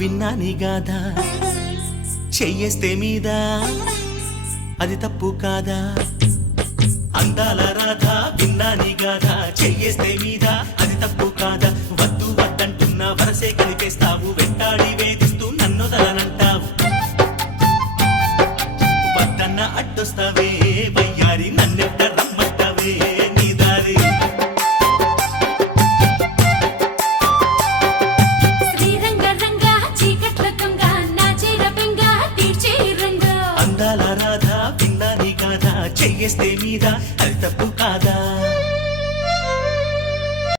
విన్నాని గాథ చెయ్యేస్తే మీద అది తప్పు కాదా అందాల రాధ విన్నాని గాథ చెయ్యేస్తే మీద అది తప్పు కాదా వద్దు వద్దంటున్నా వరసే కలిపేస్తావు వెంటాడి వేధిస్తూ నన్ను తలనంటావు వద్దన్న అడ్డొస్తావే వయ్యారి నన్నెట్ట రమ్మంటావే నీ దారి అందాల రాధ విన్నాని గాథ చెయ్యేస్తే మీద